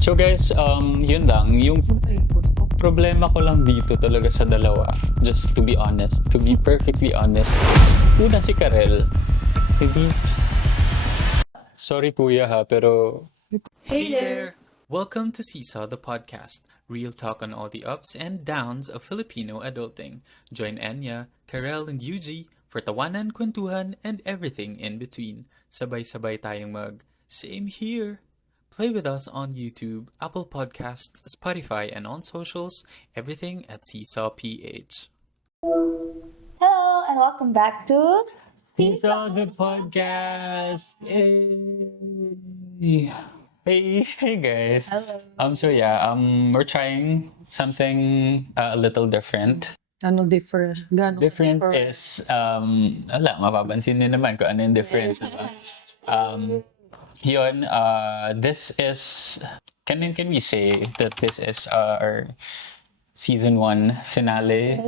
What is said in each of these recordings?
So guys, yun lang. Yung problema ko lang dito talaga sa dalawa, just to be honest, to be perfectly honest, is una si Karel, hindi, sorry kuya ha, pero Hey there! Welcome to Seesaw the Podcast, real talk on all the ups and downs of Filipino adulting. Join Enya, Karel, and Yuji for tawanan, kwentuhan, and everything in between. Sabay-sabay tayong same here. Play with us on YouTube, Apple Podcasts, Spotify, and on socials, everything at Seesaw PH. Hello and welcome back to Seesaw the Podcast! Yay! Hey guys! Hello. We're trying something a little different. Ano different? Gano'n Different is, mapapansin niyo naman kung ano yung difference, diba? This is, can we say that this is our season 1 finale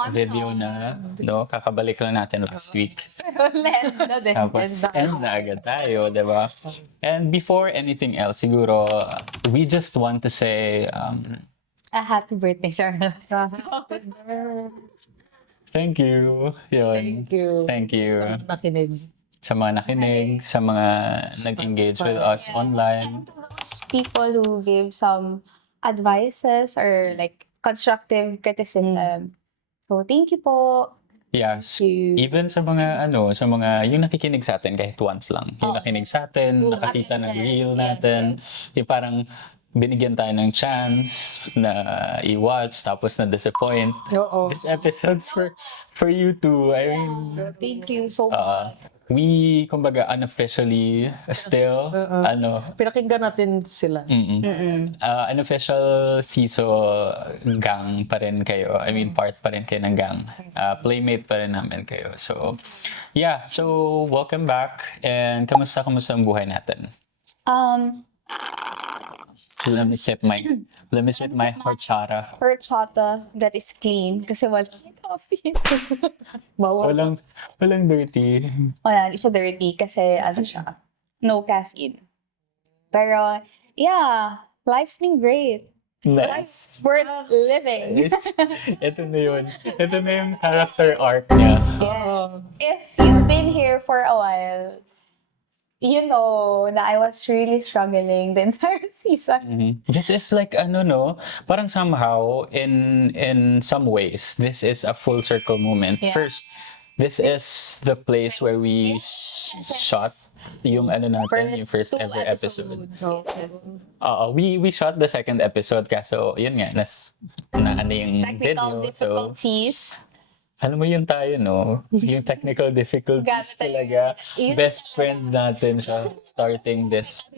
I'm video na, no? Kakabalik lang natin last week. Lendo din. Tapos, end na agad tayo, diba? And before anything else, siguro, we just want to say, A happy birthday, Charlotte. thank you. Yun. Thank you. Thank you. Nakinig. Sa mga nakinig, sa mga nag-engage with us online. And to those people who gave some advices or like constructive criticism. So thank you po. Yes. you. Even sa mga yung nakikinig sa atin kahit once lang. Yung nakinig sa atin, nakakita ng reel natin. Yung parang binigyan tayo ng chance na i-watch tapos na-disappoint. Oo. This episode's for you too. I mean, Thank you so much. we, kumbaga, unofficially still, Pinakinggan natin sila. unofficial CISO gang pa rin kayo. I mean, part pa rin kayo ng gang. Playmate pa rin namin kayo. So, yeah. So, welcome back. And kamusta ang buhay natin? Let me sip my horchata. Horchata that is clean kasi wala coffee. Bawal. Walang dirty. Wala, hindi siya dirty kasi ano siya, no caffeine. Pero, yeah, life's been great. Life's worth living. Ito na yun. Ito na yung character arc niya. If you've been here for a while, you know that I was really struggling the entire season. This is like parang somehow in some ways this is a full circle moment. Yeah. First, this is the place where we shot yung natin, yung first ever episode. We shot the second episode kaso yun nga na yung Technical video. So, difficulties. alam mo yun tayo, no? Yung technical difficulties Grabe tayo. talaga. Yun Best talaga. friend natin sa starting this.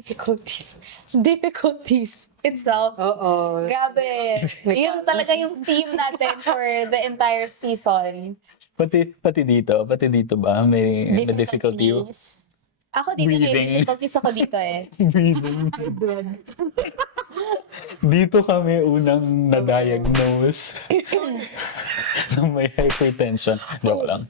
Difficulties itself. Oo. Grabe. Yun talaga yung theme natin for the entire season. Pati dito ba? May difficulty yun? Difficulties. Ako dito, may Breathing. difficulties ako dito eh. Dito kami unang na-diagnose na may hypertension. Joke lang.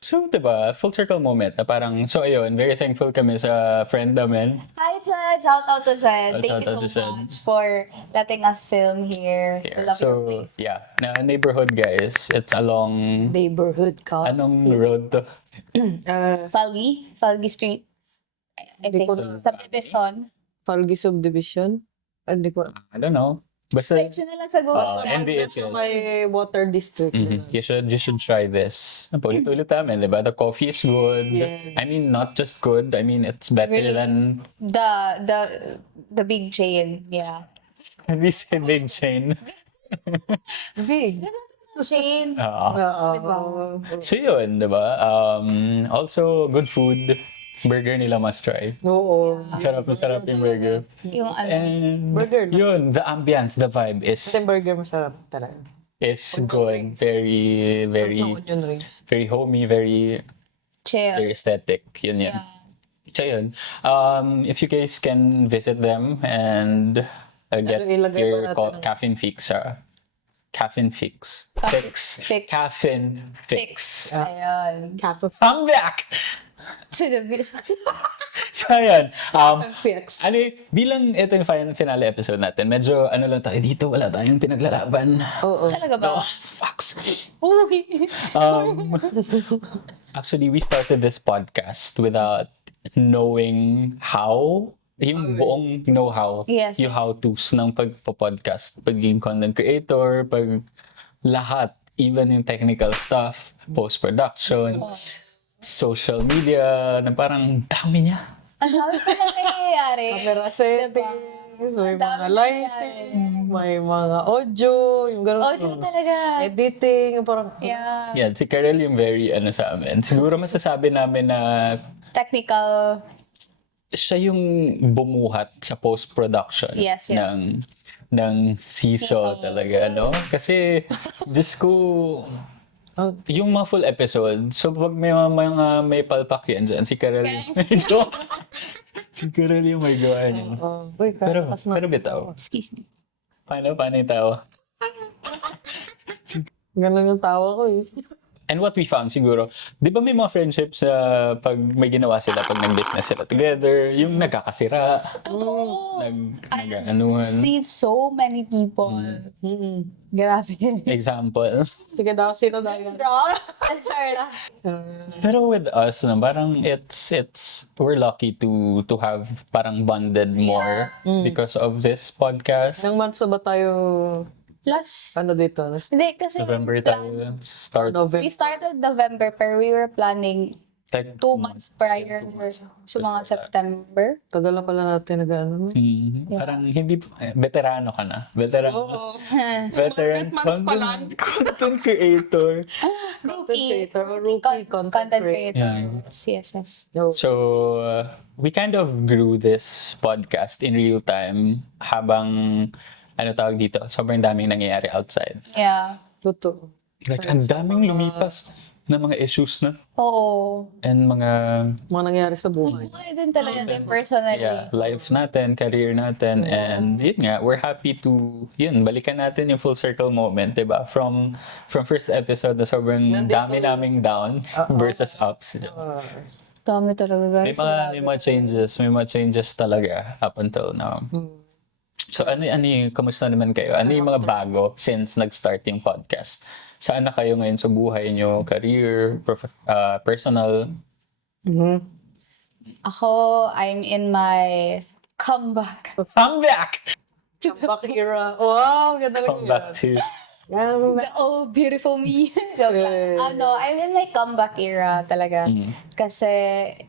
So, diba, full circle moment na parang, so ayun, very thankful kami sa friend namin. Hi, Jen! Shout out to Jen. Thank Shout out you to so Jen. much for letting us film here. We love your So, place. yeah, na neighborhood guys, it's along, Neighborhood ka. anong road to? Falgi Street. I think. ko Subdivision. Falgi Subdivision. Hindi ko. I don't know. Basta, Search nyo na lang sa Google. NBHS. May water district. You should try this. Ulit-ulit namin, diba? The coffee is good. Yeah. I mean, not just good. I mean, it's better really- than The big chain. Yeah. we say big chain. Big. Chain. Oo. Diba? So yun, diba? Also, good food. Burger nila must try. Oo. Masarap yung burger. Yung ano. And Burger na. yun, the ambience, the vibe Yung burger masarap talaga. is going very, very, Sarap ng onion rings. very homey, very Chill. aesthetic. Yun. Yeah. So yun, if you guys can visit them and get ilagay your ba natin ang- caffeine fix, caffeine fix. Fix. Caffeine fix. Ayun. Cafe. I'm back! To the So, ayan. PX. Bilang ito yung finale episode natin, medyo lang tayo dito, wala tayong pinaglalaban. Oo. Talaga ba? Fucks. Uy! Um, actually, we started this podcast without knowing how, yung buong know-how, Yes, yung yes. how-tos ng pagpo-podcast, pagiging content creator, lahat, even yung technical stuff, post-production, social media, na parang dami niya. Ang dami pa na nangyayari. Camera settings, may Ang dami mga lighting, may mga audio, yung gano'n. Audio talaga. Editing, yung parang, Yeah. Yan, si Karel yung very sa amin. Siguro masasabi namin na Technical. siya yung bumuhat sa post-production Yes, yes. ng Seesaw Seesaw. talaga, no? Kasi, Diyos ko, oh, yung mga full episode, so pag may palpak yan dyan, si Karel yung si Karel yung may gawa niya. uy, Pero bitaw, Excuse me. paano yung tawa? Ganun yung tawa ko eh. And what we found siguro, di ba may mga friendships na pag may ginawa sila, pag nag-business sila together, yung nagkakasira, Totoo. nag-anuhan. See so many people. Grabe. Example. Sige daw, sino daw yan? Bro, sorry lang. Pero with us, no, parang we're lucky to have parang bonded more because of this podcast. Ilang months na ba tayo, Last, ano dito? hindi kasi November tayo start. November. we started November pero we were planning Like, 2 months prior sa mga September. Tagal na pala natin nag-ano. Parang hindi, veterano ka na. Veteran content creator. Rookie. Content creator. Yes, yes. So, we kind of grew this podcast in real time habang, tawag dito, sobrang daming nangyayari outside. Yeah. Totoo. Like, ang daming lumipas na mga issues na. Oo. And mga, Mga nangyari sa buhay. Buhay din talaga din personally. life natin, career natin, and yun nga, we're happy to, balikan natin yung full circle moment, diba? From first episode na sobrang dami naming downs versus ups. Dami talaga May guys. mga changes talaga up until now. So kamusta naman kayo? Ano yung mga bago since nag-start yung podcast? Saan na kayo ngayon sa buhay nyo, career, personal? Ako, I'm in my comeback. Comeback! Comeback era. Wow, ganda lang Comeback to... The old beautiful me. Joke lang. I'm in my comeback era talaga. Kasi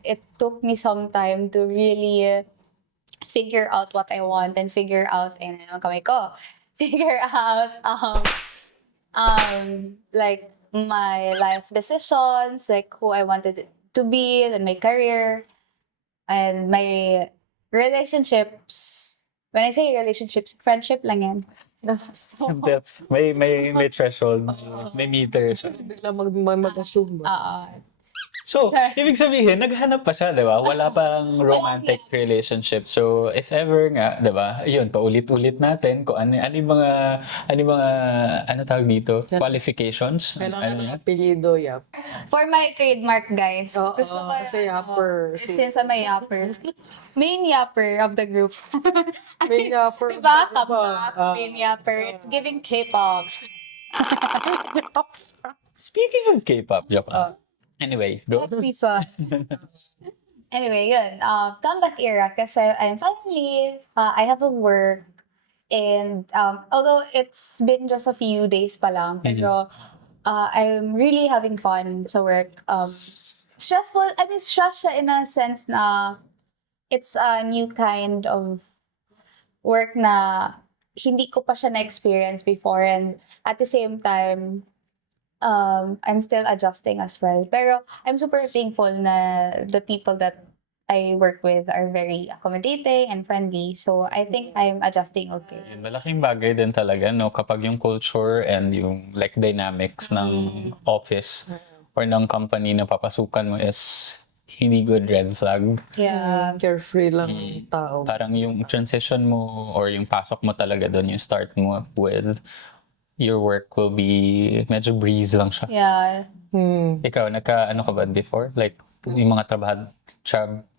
it took me some time to really figure out what I want and figure out, figure out, like my life decisions, like who I wanted to be, and my career, and my relationships. When I say relationships, friendship lang yan. So, May threshold, may meter siya. Hindi lang mag-assume. So, ibig sabihin, naghanap pa siya, di ba? Wala pang romantic relationship. So, if ever nga, di ba? Yun, paulit-ulit natin kung ano tawag dito? Qualifications? Kailangan ng Ano? apelyido, yap. for my trademark, guys. Oo, gusto ko kasi yapper. Since I'm a yapper. Main yapper of the group. May yapper. Diba? Comeback, main yapper. It's giving K-pop. Speaking of K-pop, joke lang. Anyway, go. Next season. Anyway, yun. Comeback era kasi I'm finally, I have a work and although it's been just a few days pa lang, pero I'm really having fun sa work. Stressful, stress siya in a sense na it's a new kind of work na hindi ko pa siya na-experience before, and at the same time, I'm still adjusting as well. Pero I'm super thankful na the people that I work with are very accommodating and friendly. So I think I'm adjusting okay. Malaking bagay din talaga, no? Kapag yung culture and yung like dynamics ng office or ng company na papasukan mo is hindi good, red flag. Yeah. Carefree lang ang tao. Parang yung transition mo or yung pasok mo talaga doon, yung start mo with your work will be medyo breeze lang siya. Yeah. Ikaw, ano ka ba before? Like, yung mga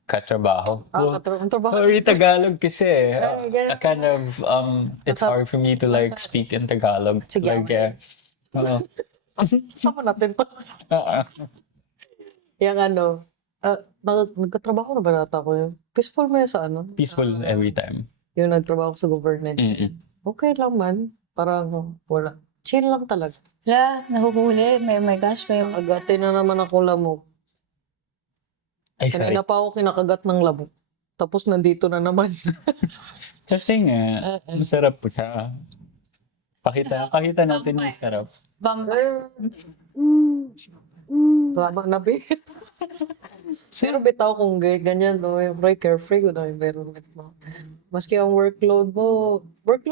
katrabaho. Ang trabaho. Sorry, Tagalog kasi. ganun. Kind of, it's hard for me to like speak in Tagalog. Sige, Like, okay. oo. Sama natin pa. Yung nagkatrabaho na ba nata ko yun? Peaceful mo yun sa Peaceful every time. Yung nagtrabaho sa government. Mm-mm. Okay lang man. Parang wala. Chill lang talaga. Wala, nahuhuli. My gosh, may... Agatin na naman ako lamok. Ay, sorry. Kanina pa ako kinakagat ng lamok. Tapos nandito na naman. Kasi nga, masarap po siya. Pakita natin yung sarap. Vampire. Tama na, be. Pero bitaw kung ganyan, no, yung carefree ko na yung environment mo. Maski ang workload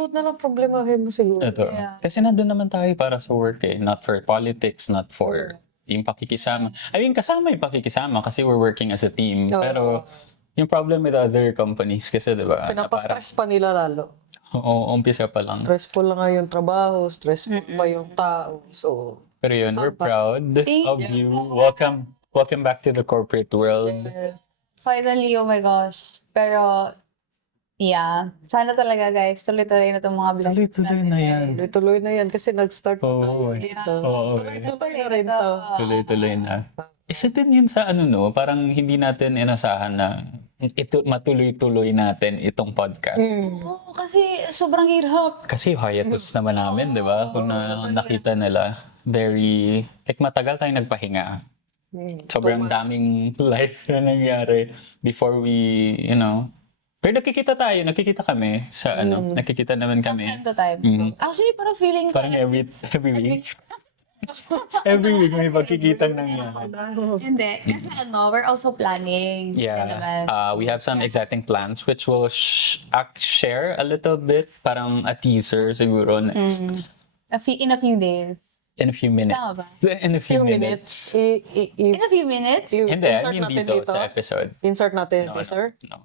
na lang problemahin mo siguro. Ito. Yeah. Kasi nandun naman tayo para sa work eh. Not for politics, not for yung pakikisama. I mean, kasama yung pakikisama kasi we're working as a team. Oo. Pero yung problem with other companies kasi diba, na parang, Pinapastress pa nila lalo. oo, umpisa pa lang. Stressful lang nga yung trabaho, stressful pa yung tao. So, Pero yun, we're Saan pa? proud Thank of you. you. Welcome back to the corporate world. Finally, oh my gosh. Pero, yeah. Sana talaga guys, tuloy-tuloy na itong mga vlogs Tuloy-tuloy na yan. tuloy-tuloy na yan kasi nag-start na Oo, tayo eh. dito. Oo, eh. Tuloy na rin to. Tuloy-tuloy na. Isa din yun sa parang hindi natin inasahan na ito matuloy-tuloy natin itong podcast. Oo, kasi sobrang hirap. Kasi hiatus naman namin, di ba? Kung nakita nila, very, matagal tayong nagpahinga. Sobrang daming life na nangyari before we, pero nakikita kami sa nakikita naman kami. Time to time. Mhm. Actually, parang feeling ko, Parang every week. Every week may magkikita nangyari. hindi. Kasi we're also planning. Yun naman. Yeah, we have some exciting plans which we'll share a little bit, parang a teaser siguro next In a few days. in a few minutes. Tama ba? In a few minutes. In a few minutes? Hindi, I mean dito sa episode. Insert natin, No, teaser. no.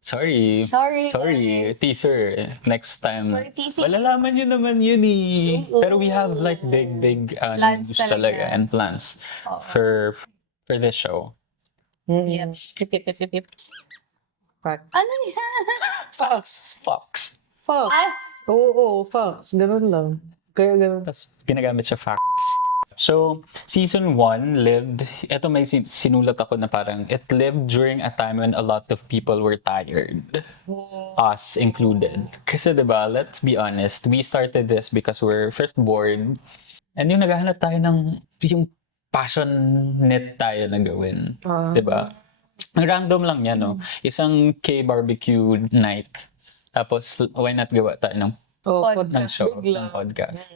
Sorry. Sorry, Teaser. Next time. We're teasing. Malalaman nyo naman yun eh. Pero we have like big Plans news talaga. talaga and plans Oo. for this show. Yep. Yep. Facts. Ano yan? Fox. Facts. Ah, Oo, facts. Ganun lang. Kaya ganun. Tapos ginagamit siya facts. So, season 1 lived, eto may sinulat ako na parang, it lived during a time when a lot of people were tired. Us included. Kasi diba, let's be honest, we started this because we're first bored. And yung naghahanap tayo ng, yung passionate tayo na gawin. Diba? Random lang yan, no? Isang K-barbecue night. Tapos, why not gawa tayo ng Podcast. show, ng Bigla. podcast.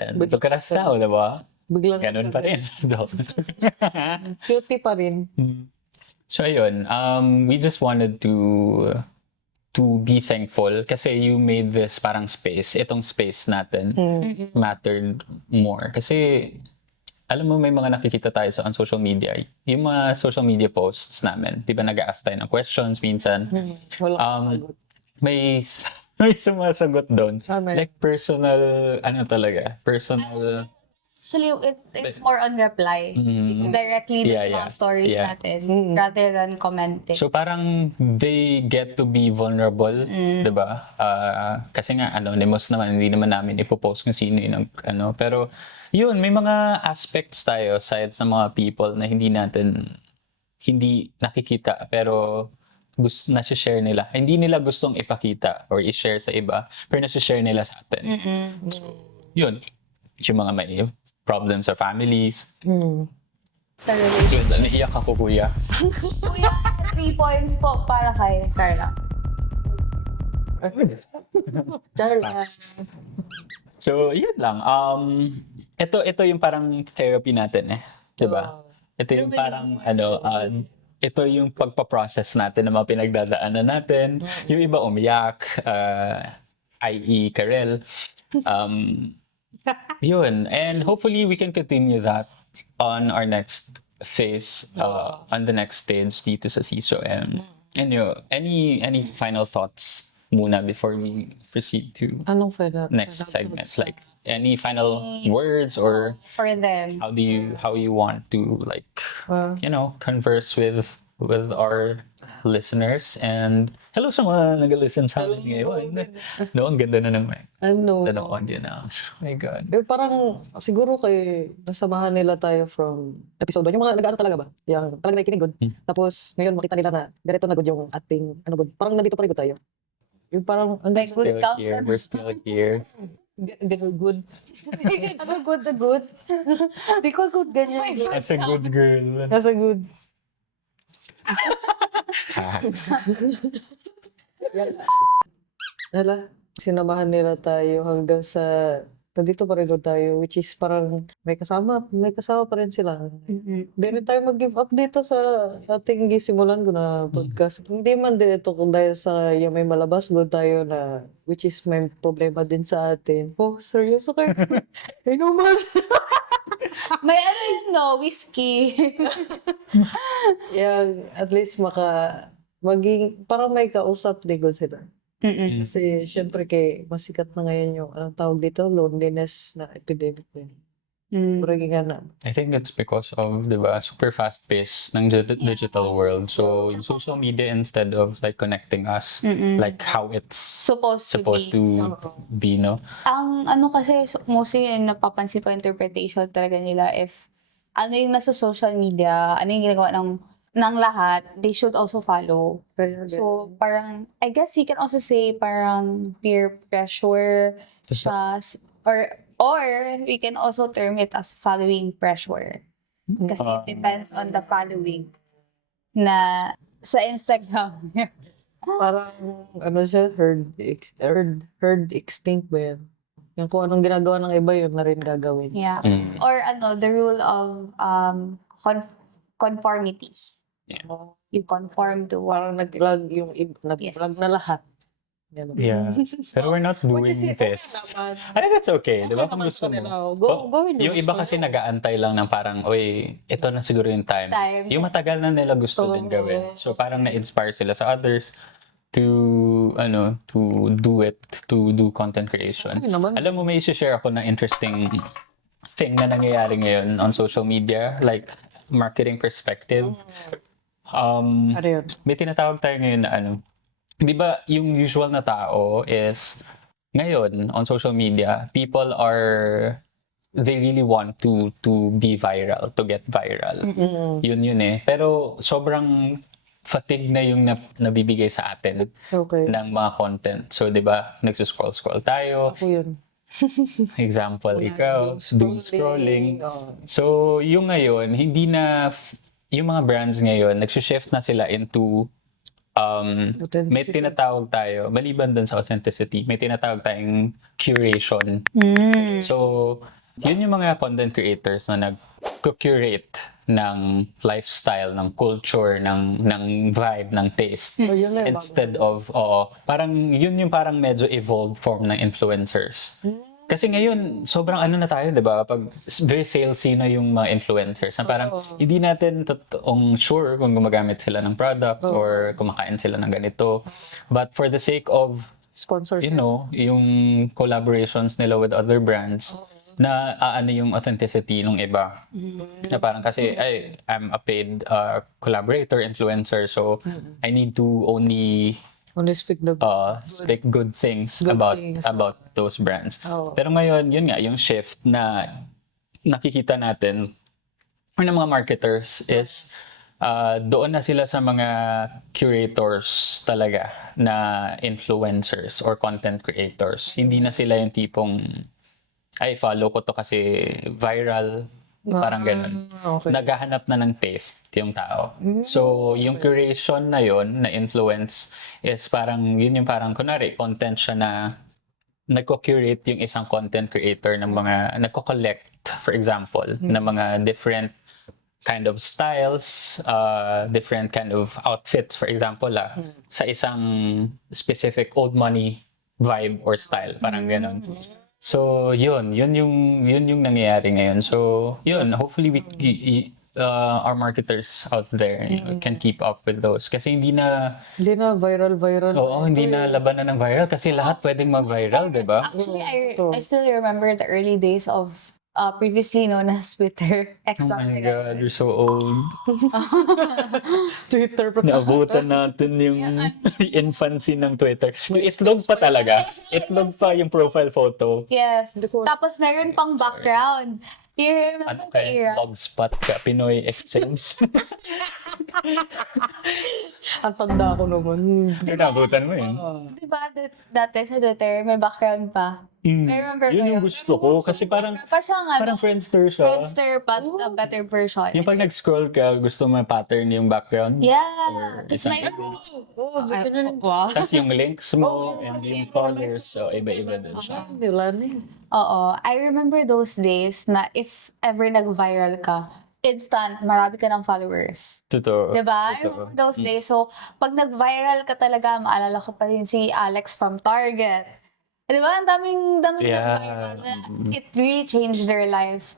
And Bigla. pagkaras tao, diba? Biglang Ganun pa rin. Cutie pa rin. So ayun, we just wanted to be thankful kasi you made this parang space. Itong space natin mattered more. Kasi alam mo may mga nakikita tayo on social media. Yung mga social media posts namin, di ba nag-ask tayo ng questions minsan. Wala Um, may sumasagot doon. Like personal, personal. Actually, it's more on reply. Directly dun sa mga stories natin. Rather than commenting. So parang they get to be vulnerable, 'di ba? Kasi nga anonymous naman, hindi naman namin ipopost kung sino yung pero yun, may mga aspects tayo sides ng mga people na hindi nakikita pero nasi-share nila. Hindi nila gustong ipakita or i-share sa iba, pero nasi-share nila sa atin. Yun. Yung mga may problems sa families. Sa relationship. Yun, naiiyak ako, kuya. Kuya, 3 points po para kay Carla. Charla. So, yun lang. Ito yung parang therapy natin eh. 'Di ba? Ito yung parang ito yung pagpa-process natin ng mga pinagdadaanan natin. Yung iba umiyak, i.e. Karel. Yun. And hopefully we can continue that on our next phase, on the next stage dito sa CISO. And any final thoughts muna before we proceed to Anong final? next segment? Like any final words or For them. how you want to like converse with our listeners and hello sa mga nag-listen sa amin ngayon. No, ang ganda na naman. Ano? Ganda ng audience. Oh my God. Parang siguro kay nasamahan nila tayo from episode 1. Yung mga nag-ano talaga ba? Yung talaga nakikinig good. Tapos ngayon makita nila na ganito na good yung ating ano good. Parang nandito pa rin good tayo. Yung parang Like, good Still count. here. We're still here. ganito good. Ano good na good? Di ko good ganyan. As a good girl. Nasa good. Hala, sinamahan nila tayo hanggang sa nandito pa rin good tayo, which is parang may kasama pa rin sila. Hindi rin tayo mag-give up dito sa ating gisimulan ko na podcast. Hindi man din ito kung dahil sa yung may malabas good tayo na which is may problema din sa atin. Oh, seryoso kayo? Inuman. May ano yun, no? Whiskey. Yung at least maging parang may kausap din good sila. Kasi syempre masikat na ngayon yung anong tawag dito, loneliness na epidemic din. Parang nga na. I think it's because of, di ba, super fast-paced ng digital world. So, social media instead of like connecting us, like how it's Supposed to be, no? Ang ano kasi, mostly yung napapansin ko interpretation talaga nila if ano yung nasa social media, ano yung ginagawa ng lahat, they should also follow. So, parang, I guess you can also say parang peer pressure siya, or we can also term it as following pressure. Kasi it depends on the following na sa Instagram. Parang ano siya, herd extinct ba yan? Yung kung anong ginagawa ng iba, yun na rin gagawin. Yeah. Or the rule of conformity. Yeah. You conform to what. Parang nag-vlog Yes. na lahat. Yan. Yeah. Pero we're not doing this. I think that's okay. Di ba? Kung gusto mo. Gawin Yung iba kasi nag-aantay lang ng parang, uy, ito na siguro yung time. Yung matagal na nila gusto din gawin. So parang na-inspire sila sa others to do it, to do content creation. Ay, naman. Alam mo, may isi-share ako na interesting thing na nangyayari ngayon on social media, like marketing perspective. Ano yun? May tinatawag tayo ngayon na di ba yung usual na tao is ngayon on social media, people they really want to be viral, to get viral. Yun eh. Pero sobrang fatigue na yung nabibigay sa atin Okay. ng mga content. So, di ba, nagsuscroll tayo. Ako yun. Example, ikaw, doom scrolling. Oh. So, yung ngayon, hindi na, yung mga brands ngayon, nagsushift na sila into, may tinatawag tayo, maliban dun sa authenticity, may tinatawag tayong curation. So, yun yung mga content creators na nag-curate ng lifestyle, ng culture, ng vibe, ng taste. So, yun na, Instead of, parang yun yung parang medyo evolved form ng influencers. Kasi ngayon, sobrang na tayo, di ba? Pag very salesy na yung mga influencers. Na parang hindi natin totoong sure kung gumagamit sila ng product or kumakain sila ng ganito. But for the sake of, sponsorship. yung collaborations nila with other brands, na yung authenticity ng iba. Na parang kasi, I'm a paid collaborator, influencer, so I need to only speak the speak good things Good about things. about those brands. Oh. Pero ngayon, yun nga, yung shift na nakikita natin or ng mga marketers is doon na sila sa mga curators talaga na influencers or content creators. Hindi na sila yung tipong follow ko to kasi viral, parang ganun. Okay. Naghahanap na ng taste yung tao. So, yung curation na yon na influence is parang, yun yung parang, kunwari, content siya na nagko-curate yung isang content creator ng mga, nagko-collect, for example, ng mga different kind of styles, different kind of outfits, for example, sa isang specific old money vibe or style, parang ganun. So, yun yung nangyayari ngayon. So, yun, hopefully our marketers out there can keep up with those. Kasi hindi na, Hindi na viral. hindi na labanan ng viral kasi lahat pwedeng mag-viral, di ba? Actually, Ito. I still remember the early days of previously known as Twitter. X Oh lang my sila. God, you're so old. Twitter pa. Naabutan natin yung infancy ng Twitter. Yung itlog pa talaga. Itlog pa yung profile photo. Yes. Hindi ko- Tapos meron pang background. Do you Ano remember the kaya? era? Blogspot ka, Pinoy Exchange. Ang tanda ko naman. Naabutan mo yun. Diba dati sa Twitter, may background pa? I remember ko Yun yung yun. gusto ko. Kasi parang Pa siyang ano, Friendster siya. Friendster but a better version. Yung pag nag-scroll ka, gusto mo yung pattern yung background. Yeah. Or Tapos isang may... Oo, ganyan. Wow. Tapos yung links mo and yung colors. So, iba-iba din siya. Wala na eh. Oo. I remember those days na if ever nag-viral ka, instant, marami ka ng followers. Totoo. Diba? I Totoo. remember those days. So, pag nag-viral ka talaga, maalala ko pa rin si Alex from Target. Diba? Ang daming Yeah. nag-viral na it really changed their life.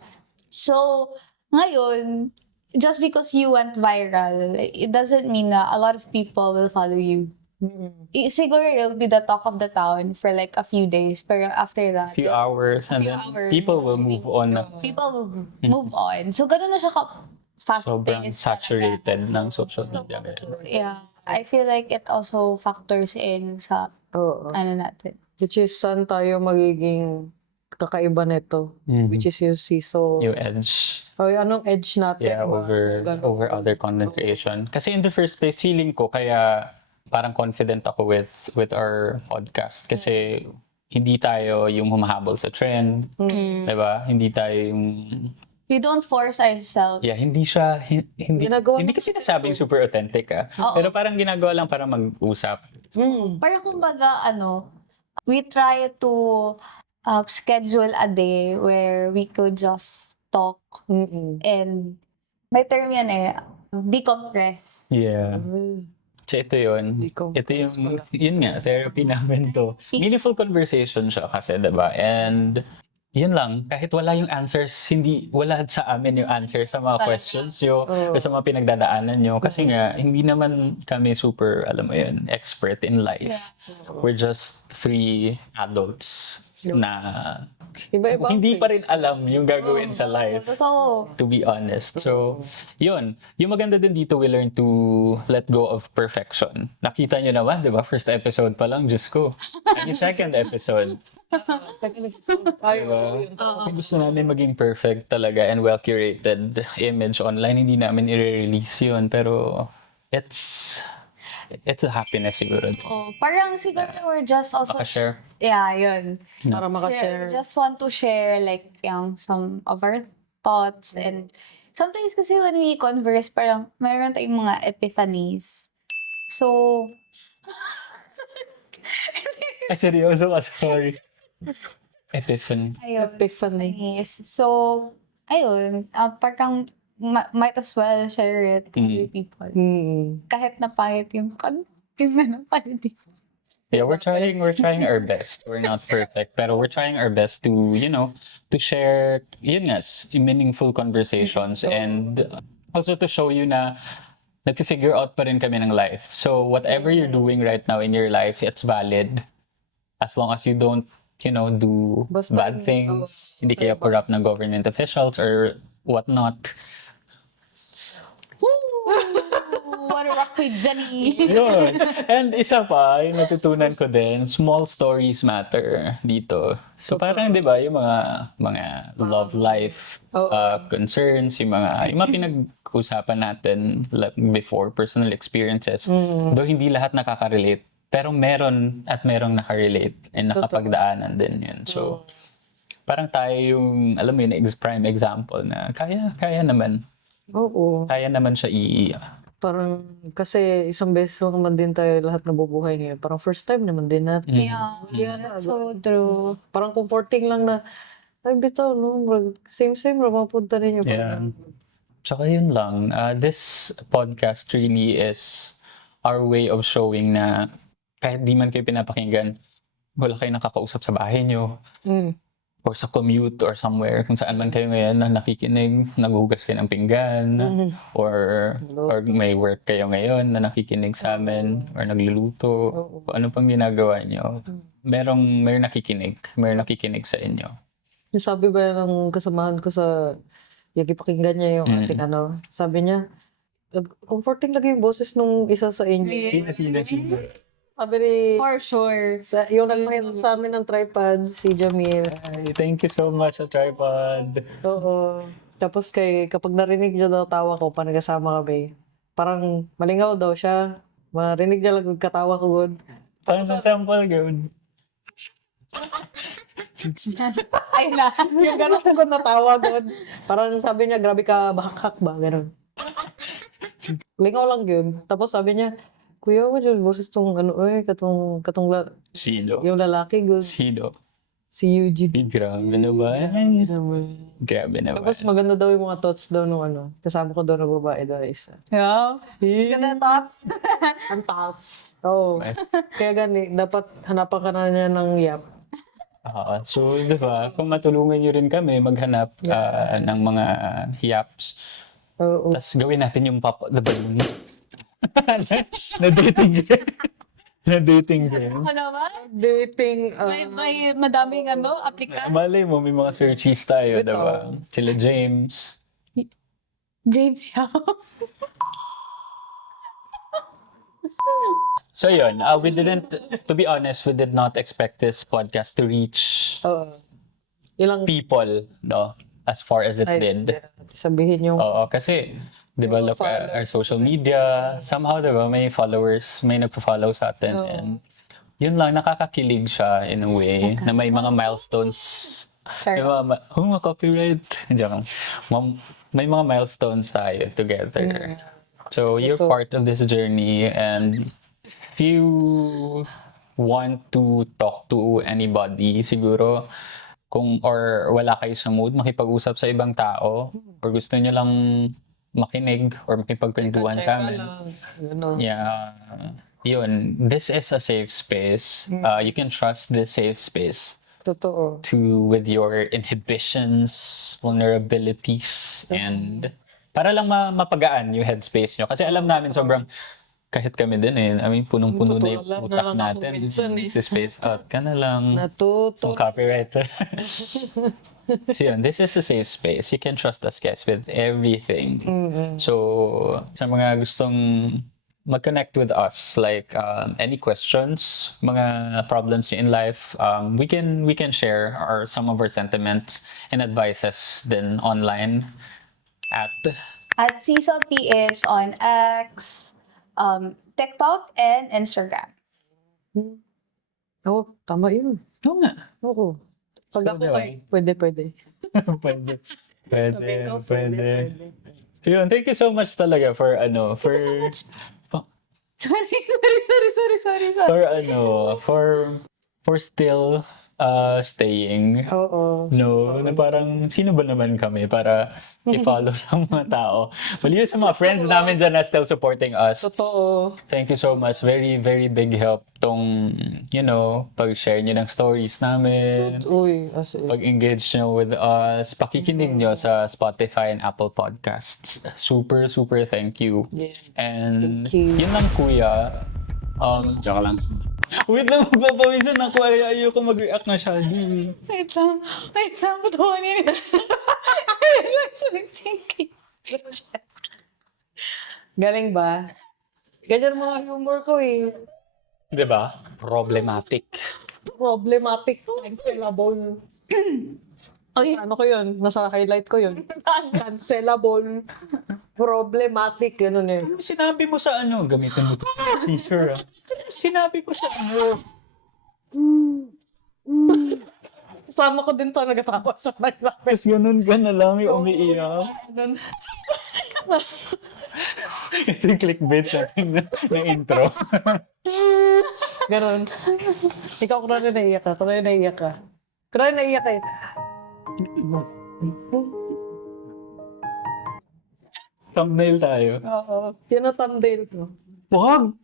So, ngayon, just because you went viral, it doesn't mean na a lot of people will follow you. Siguro it'll be the talk of the town for like a few days, pero after that, Few hours and few then hours. people will move on. people will move on. So, ganun na siya Sobrang fast-paced. saturated ng social media ngayon. Yeah. I feel like it also factors in sa Oo. ano natin. Which is, saan tayo magiging kakaiba nito? Which is yung CISO. Yung edge. O, anong edge natin? Yeah, ba? Ganun. over other content creation. Kasi in the first place, feeling ko kaya parang confident ako with our podcast. Kasi hindi tayo yung humahabol sa trend. Diba? Hindi tayo yung... We don't force ourselves. Yeah, hindi siya... Hindi, Ginagawa hindi kasi nasabing super authentic Oo. Pero parang ginagawa lang para mag-usap. Parang kumbaga, we try to schedule a day where we could just talk and may term yan decompress. Yeah. So ito yun. Ito yung, yun nga, therapy namin to. Meaningful conversation siya kasi, diba? And yun lang, kahit wala yung answers, wala sa amin yung answer sa mga questions nyo o sa mga pinagdadaanan nyo. Kasi nga, hindi naman kami super, alam mo yun, expert in life. We're just 3 adults na Iba-iba. hindi pa rin alam yung gagawin sa life. Totoo. To be honest. So, yun. Yung maganda din dito, we learn to let go of perfection. Nakita nyo naman, di ba? First episode pa lang, Diyos ko. Yung second episode. Diba? Kung gusto namin maging perfect talaga and well-curated image online, hindi namin i-release yun. Pero, it's a happiness siguro. Parang siguro we're just also... Maka-share. Yeah, yun. Para We makashare. just want to share like some of our thoughts and sometimes kasi when we converse, parang mayroon tayong mga epiphanies. So, Ay, seryoso ka, sorry. Epiphany. ayun. Epiphany. Epiphanies. So, ayun. Parang might as well share it to other people. Kahit na pangit yung quality. Yeah, we're trying our best. We're not perfect, pero we're trying our best to, to share, yun nga, meaningful conversations and also to show you na nag-figure out pa rin kami ng life. So whatever you're doing right now in your life, it's valid as long as you don't, do Basta bad things, hindi kayo corrupt ng government officials or whatnot. What a rock with Jenny! Yun. And isa pa, yung natutunan ko din, small stories matter dito. So parang 'di ba, yung mga love life concerns, yung mga pinag-usapan natin like before, personal experiences. Though hindi lahat nakaka-relate, pero merong nakarelate and nakapagdaanan din yun. So parang tayo yung, alam mo yun, prime example na kaya naman. Oo. Kaya naman siya Parang, kasi isang beses naman din tayo lahat nabubuhay ngayon. Parang first time naman din natin. Yeah, that's so true. Parang comforting lang na, ay bitaw, no? Same, mapunta rin yung Yeah. Tsaka yun lang, this podcast really is our way of showing na kahit di man kayo pinapakinggan, wala kayo nakakausap sa bahay nyo. or sa commute or somewhere kung saan man kayo ngayon na nakikinig, naghuhugas kayo ng pinggan, or may work kayo ngayon na nakikinig sa amin, or nagluluto, kung ano pang ginagawa nyo. Merong nakikinig sa inyo. Yung sabi ba ng kasamahan ko sa yung ipakinggan niya yung ating sabi niya, comforting lagi yung boses nung isa sa inyo. Sino? Sabi ni, For sure. yung nagpahirap sa amin ng tripod, si Jamil. Ay, thank you so much sa tripod. Oo. Tapos kapag narinig niya daw tawa ko, pa nagkasama kami, parang malingaw daw siya. Marinig niya lang yung katawa ko, good. Parang sa sample, gawin. Ay na. Yung gano'n ko natawa, good. Parang sabi niya, grabe ka, bahakhak ba? Gano'n. Lingaw lang yun. Tapos sabi niya, Kuya, wala yung boses tong katong Sino? yung lalaki, good. Sino? Si Eugene. Grabe naman. Grabe naman. Tapos maganda daw yung mga thoughts daw nung kasama ko daw na babae daw isa. Yeah. Ganda thoughts. Ang thoughts. Oo. Kaya gani, dapat hanapan ka na niya ng yap. So, di ba, kung matulungan nyo rin kami maghanap ng mga hiyaps, Oo. tapos gawin natin yung pop the balloon. na dating game. Na dating game. Ano ba? Dating, May madaming applicant. Malay mo, may mga searchies tayo, di ba? Sila James. James House. So yun, we didn't, to be honest, we did not expect this podcast to reach ilang people, no? As far as it did. sabihin yung Oo, kasi, di ba, look at our social media, somehow, di ba, may followers, may nagpo-follow sa atin. And yun lang, nakakakilig siya in a way, na may mga milestones. Sorry. Di ba, copyright. Diyan. May mga milestones tayo together. So, you're part of this journey, and if you want to talk to anybody, siguro, or wala kayo sa mood makipag-usap sa ibang tao, or gusto nyo lang makinig or makipagkwentuhan sa amin. Yeah. Yun. This is a safe space. You can trust this safe space totoo. with your inhibitions, vulnerabilities, and para lang mapagaan yung headspace nyo. Kasi alam namin sobrang kahit kami din I mean, punong-puno na yung Totoo, utak alam na lang natin. ako minsan Si space out ka na lang. Natuto. Copyright. So yun, this is a safe space. You can trust us guys with everything. So, sa mga gustong mag-connect with us, like any questions, mga problems nyo in life, we can share some of our sentiments and advices then online At Seesaw PH on X, TikTok, and Instagram. Oo, tama yun. Oo nga. Oo. Pag So, ako diba? pwede. Pwede. So yun, thank you so much talaga for for still staying. Oo. No, na parang sino ba naman kami para i-follow ng mga tao. Mali sa mga friends namin dyan na still supporting us. Totoo. Thank you so much. Very, very big help tong, pag-share nyo ng stories namin. Uy, as in. Pag-engage nyo with us, pakikinig nyo sa Spotify and Apple Podcasts. Super, super thank you. Yeah. And Thank you. yun lang kuya. Tsaka lang. Wait lang, magpapawisan ako. Ayoko mag-react masyado. Wait lang, patuhanin. Wait lang, thinking. Galing ba? Ganyan mga humor ko eh. Diba? Problematic. Problematic. Cancelable. Okay. Ano ko yun? Nasa highlight ko yun. Cancelable. Problematic. Ganun eh. Ano sinabi mo sa gamitin mo ito. Teaser Sinabi ko sa Sama ko din to nagatawa sa highlight. Tapos ganun ka na lang yung umiiyak. Yung clickbait ng intro. Ganun. Ikaw kung na naiiyak ka. Kung na naiiyak ka. Kung na naiiyak ka eh. Thumbnail tayo. Oo. Yan ang thumbnail ko. Wag!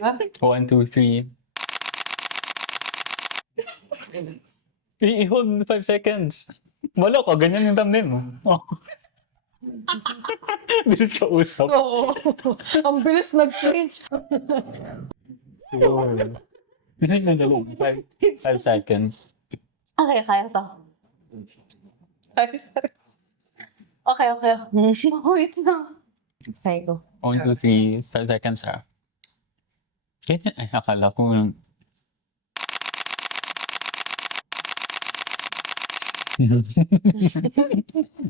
Ha? 1, 2, 3. I-hold 5 seconds. Wala ko, ganyan yung thumbnail mo. Oh. Bilis ka usap. Oo. Ang bilis nag-change. Yun. Ganyan na lang. 5 seconds. Okay, kaya to. Okay. Wait na. Ay ko. 1, 2, 3, 5 seconds ha. Ganyan, ay, akala ko.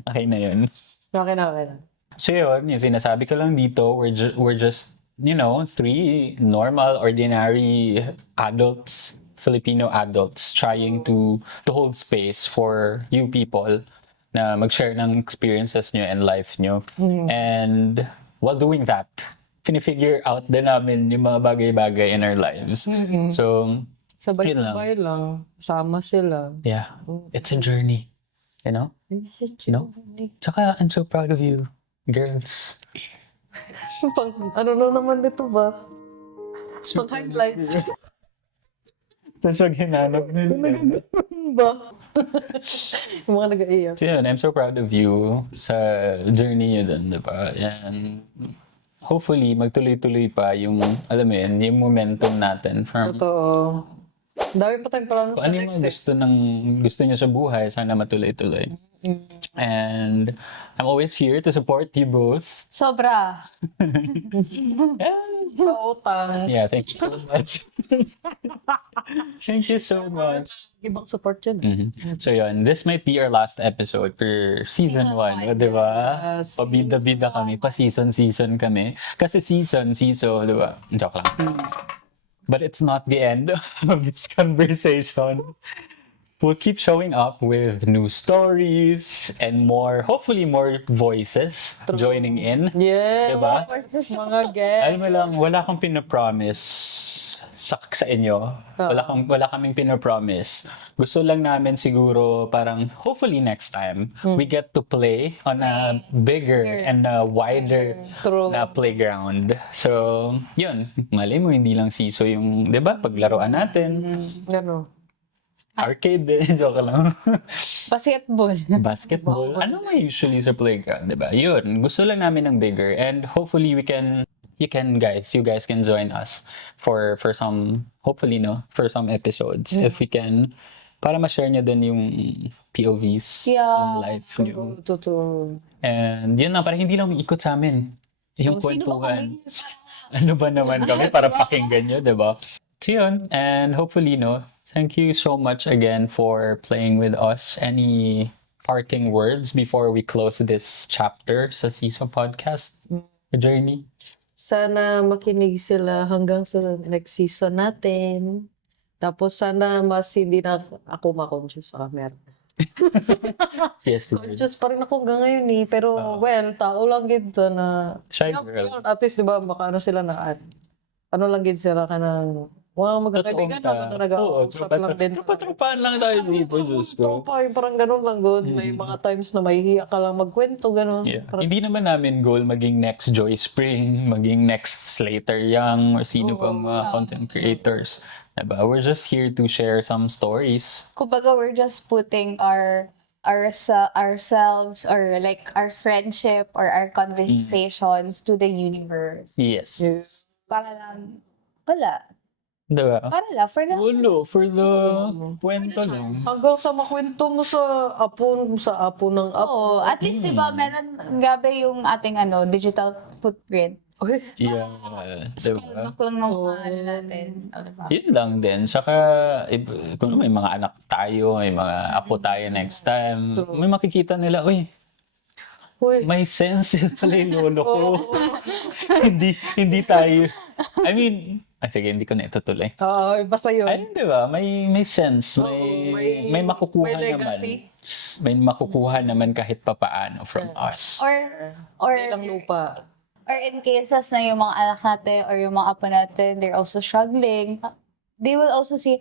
Okay na yun. Okay na. So yun, yung sinasabi ko lang dito, we're just, you know, 3 normal, ordinary adults, Filipino adults, trying to hold space for you people na mag-share ng experiences nyo and life nyo. And while doing that, finifigure out din namin yung mga bagay-bagay in our lives. So, Sabay Yun lang. lang. Sama sila. yeah, it's a journey. You know? You know? Tsaka, I'm so proud of you, girls. Ano na naman dito ba? Pang highlights. Tapos wag hinanap nila. ba? Yung mga nag-iiyak. So yun, I'm so proud of you sa journey nyo dun, diba? And hopefully, magtuloy-tuloy pa yung, alam mo yun, yung momentum natin from Totoo. Dami pa tayong plano kung sa ano yung next mga gusto nyo sa buhay, sana matuloy-tuloy. And I'm always here to support you both. Sobra. Pautang. Yeah, thank you so much. Thank you so much. Ibang support yun. So yun, this might be our last episode for season 1, di ba? Yes. Pabida-bida kami, pa-season kami. Kasi season, di ba? Joke lang. But it's not the end of this conversation. We'll keep showing up with new stories and more, hopefully more voices joining in. Yeah. Diba? Mga guests. Alam mo lang, wala akong pinapromise sa inyo. Wala kaming pinapromise. Gusto lang namin siguro parang hopefully next time we get to play on a bigger and a wider True. na playground. So, yun. Malay mo, hindi lang siso yung, di ba, paglaruan natin. Ano? Arcade din, joke lang. Basketball. Basketball. Ano nga usually sa playground, di ba? Yun, gusto lang namin ng bigger and hopefully you guys can join us for some, hopefully no, for some episodes if we can, para ma-share nyo din yung POVs, Yeah. yung life nyo. Totoo. And yun na, parang hindi lang umiikot sa amin. Yung Sino ba kwentuhan. kami? Ano ba naman kami para pakinggan nyo, di ba? So yun, and hopefully, no, thank you so much again for playing with us. Any parting words before we close this chapter sa season podcast journey? Sana makinig sila hanggang sa next season natin. Tapos sana mas hindi na ako ma-conscious sa camera. Yes, Lord. Conscious pa rin ako hanggang ngayon eh. Pero well, tao lang gid na Shy Yup, girl. yun. At least, di ba, baka ano sila na, ano lang gid sila ka ng, wow, magkakaibigan Totoong na talaga. Oo, Usap lang din. tropa-tropaan lang tayo dito, Diyos ko. Tropa, yung parang ganun lang, good. May mga times na mahihiya ka lang magkwento, ganun. Yeah. Parang, Hindi naman namin goal maging next Joy Spring, maging next Slater Young, or sino pang mga content creators. Diba? We're just here to share some stories. Kumbaga, we're just putting ourselves or like our friendship or our conversations to the universe. Yes. yes. Para lang, wala. Diba? Para lang, for the, Ulo, for the kwento lang. Hanggang sa makwento mo sa apo ng apo. Oo, at least, di ba, meron, grabe yung ating digital footprint. Uy, Yeah. Scroll Diba? back lang ng mga natin. Diba? Yun lang din. Saka, kung may mga anak tayo, may mga apo tayo next time, may makikita nila, uy, uy. may sense pala yung lolo ko. hindi tayo. I mean, sige, hindi ko na itutuloy. Basta yun. Ayun, di ba? May sense. May makukuha may naman. legacy. May makukuha naman kahit papaano from us. Or Hindi lang lupa. Or in cases na yung mga anak natin or yung mga apo natin, they're also struggling, they will also see,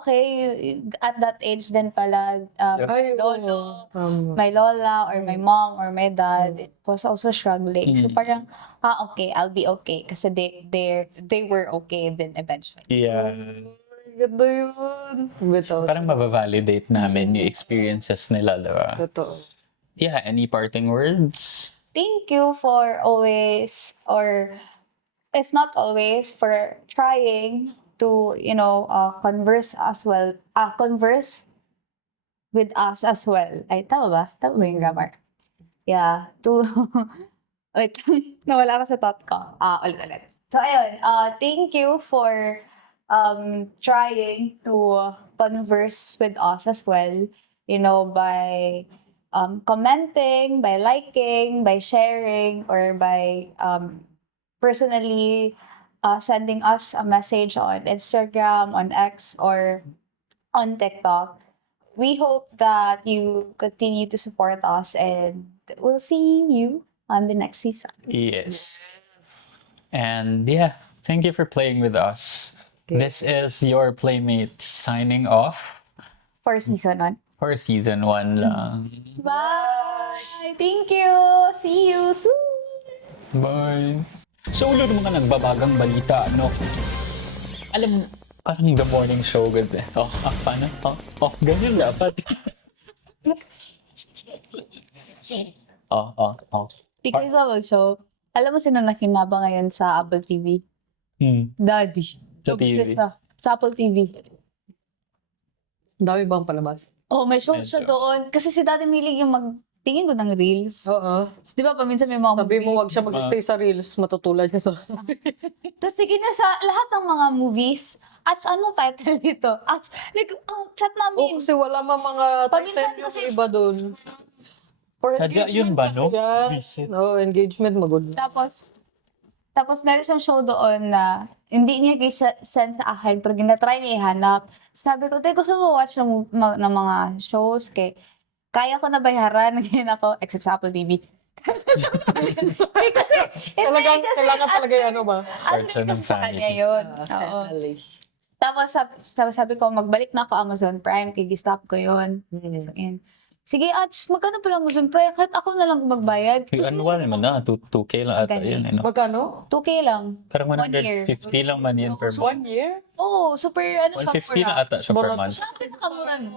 okay, at that age din pala, Ay, lolo, oo. my lola, or my mom, or my dad, it was also struggling. So parang, okay, I'll be okay. Kasi they were okay then eventually. Yeah. Ganda yun. Bitaw. Parang mabavalidate namin yung experiences nila, di ba? Totoo. Yeah, any parting words? Thank you for always, or if not always, for trying to, converse as well. Converse with us as well. Ay, tama ba? Tama ba yung grammar? Yeah, to... Wait, nawala ka sa thought ko. Ulit. So, ayun, thank you for trying to converse with us as well, by commenting, by liking, by sharing, or by personally sending us a message on Instagram, on X, or on TikTok. We hope that you continue to support us, and we'll see you on the next season. Yes. And yeah, thank you for playing with us. This is your Playmates signing off For season 1. for season 1 lang. Bye! Thank you! See you soon! Bye! So, ulo ng mga nagbabagang balita, no? Alam, parang the morning show, good eh. Paano? Ganyan dapat. Ikaw ka mag-show. Alam mo sino nakinaba ngayon sa Apple TV? Daddy. Sa TV. Sa Apple TV. Ang dami bang palabas? Oh, may show siya doon. Kasi si Daddy Milig yung magtingin ko ng reels. Oo. So, di ba, paminsan may mga Sabi mo, wag siya mag-stay sa reels. Matutulad niya sa... Tapos sige na sa lahat ng mga movies, at ano title nito? At, like, ang chat Oo, namin. kasi wala mga Paminsan title yung kasi- iba doon. For Sadya yun ba, no? Yeah. Visit. No, engagement, magod. Tapos meron siyang show doon na hindi niya send sa akin, pero ginatry niya ihanap. Sabi ko, te, gusto mo watch ng mga shows? Kaya ko na bayaran, ganyan ako, except sa Apple TV. Kasi, Kailangan talaga yung ano ba? Ano Part siya ng kasi sa kanya family. yun. Oo. Tapos sabi ko, magbalik na ako Amazon Prime, kigi-stop ko yun. Sige, Ats, magkano pala Amazon Prime? Kahit ako na lang magbayad. Yung annual naman na, 2K lang ata Maganda. yun. Eh, no? Magkano? 2K lang. Parang 1 year. 150 lang man yun per month. 1 year? Oo, super ano siya 150 na ata siya per Mura- month. Siya ang pinakamura no.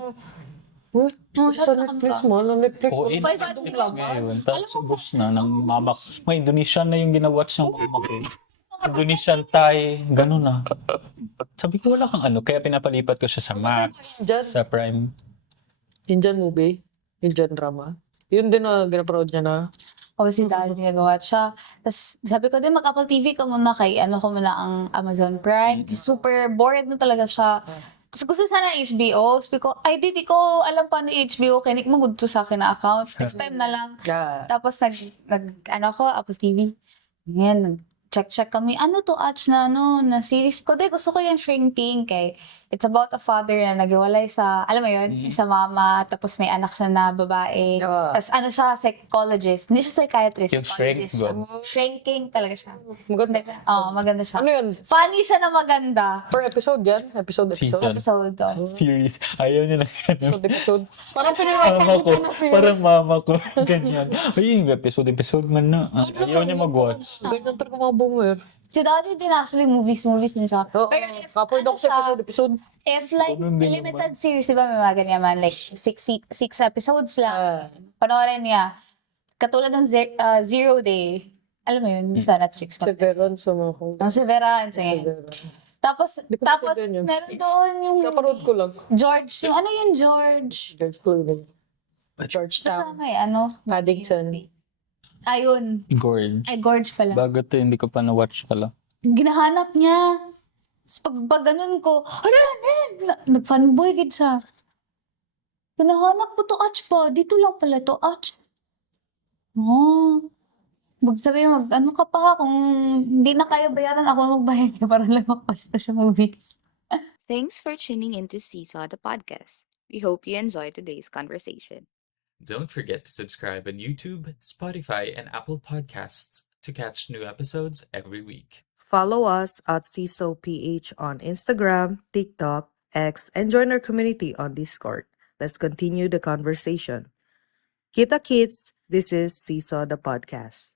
Huh? Oo, Sa siya Netflix nakamura. mo, ang Netflix mo. Oo, in Five Netflix lang. ngayon. Tapos ubos na ng mama ko. May Indonesian na yung ginawatch ng mama ko. Indonesian Thai, ganun na. Sabi ko wala kang ano, kaya pinapalipat ko siya sa Max, Just sa Prime. Indian movie, Indian drama. Yun din na ginaproud niya na. O si Daddy nagawa siya. Tapos sabi ko din mag-Apple TV ka muna ko muna ang Amazon Prime. Super bored na talaga siya. Tapos gusto sana HBO. Sabi ko, ay di ko alam paano HBO. Kaya magud to sa akin na account. Next time na lang. Yeah. Tapos Apple TV. Ngayon, check kami. Ano to, Ach, na series ko? Gusto ko yung Shrinking kay it's about a father na naghiwalay sa, alam mo yun, sa mama, tapos may anak siya na babae. Yeah. Tapos siya, psychologist. Hindi siya psychiatrist, Yung Shrink, psychologist siya. good. Shrinking talaga siya. Maganda. Maganda siya. Ano yun? Funny siya na maganda. Per episode yan? Episode. Season. Episode to. Series. Ayaw niya na ganun. Episode. Parang pinirapan Mama ko, na siya. parang mama ko. Ganyan. Ay, yung episode man na. Ayaw niya mag-watch. Ganyan talaga mga boomer. Si Daddy din actually, movies din siya. Oo. Pero if, Kapoy ano daw sa siya, episode. if like, Ganun din limited series, di ba may mga ganyan man, like, six episodes lang. Panoorin niya. Katulad ng Zero Day. Alam mo yun, sa Netflix pa. Severance sa mga kong. Ang Severance, eh. Severance. Tapos, Di ko tapos, naintindihan yun. meron doon yung Kaparood ko lang. George, yung ano yung George? George Clooney. Georgetown. Basta may ano? Paddington. Ayun. Gorge. Ay, Gorge pala. Bago to, hindi ko pa na-watch pala. Ginahanap niya. Tapos pag ganun ko, nag-fanboy gid sa. Ginahanap ko to, Ach pa. Dito lang pala to, Ach. Oh. Magsabi, ano ka pa, kung hindi na kaya bayaran, ako magbayad ka para lang ako sa movies. Thanks for tuning in to Seesaw the podcast. We hope you enjoyed today's conversation. Don't forget to subscribe on YouTube, Spotify, and Apple Podcasts to catch new episodes every week. Follow us at CISOPH on Instagram, TikTok, X, and join our community on Discord. Let's continue the conversation. Kita kids, this is Seesaw the podcast.